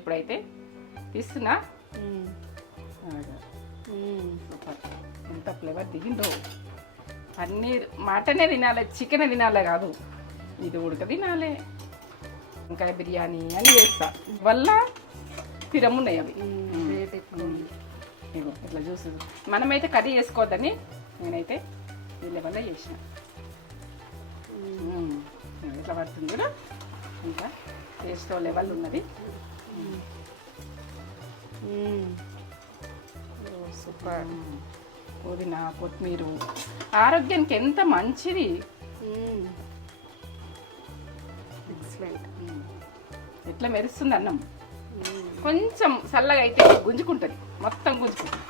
ఇప్పుడైతే తీస్తున్నా. సూపర్, ఎంత ఫ్లేవర్ దిగిందో. పన్నీర్ మటనే తినాలి, చికెన్ తినాలే కాదు, ఇది ఉడక తినాలి. వంకాయ బిర్యానీ అని చేస్తా, వల్ల స్థిరమున్నాయి అవి. ఇగో ఇట్లా చూసి మనమైతే కర్రీ చేసుకోవద్దని నేనైతే వీళ్ళ వల్ల చేసిన. ఇట్లా పడుతుంది కూడా, ఇంకా టేస్ట్ లెవెల్ ఉన్నది. సూపర్. పుదీనా, కొత్తిమీర ఆరోగ్యానికి ఎంత మంచిది. ఎక్సలెంట్. ఎట్లా మెరుస్తుంది అన్నం, కొంచెం చల్లగా అయితే గుంజుకుంటుంది, మొత్తం గుంజుకుంటుంది.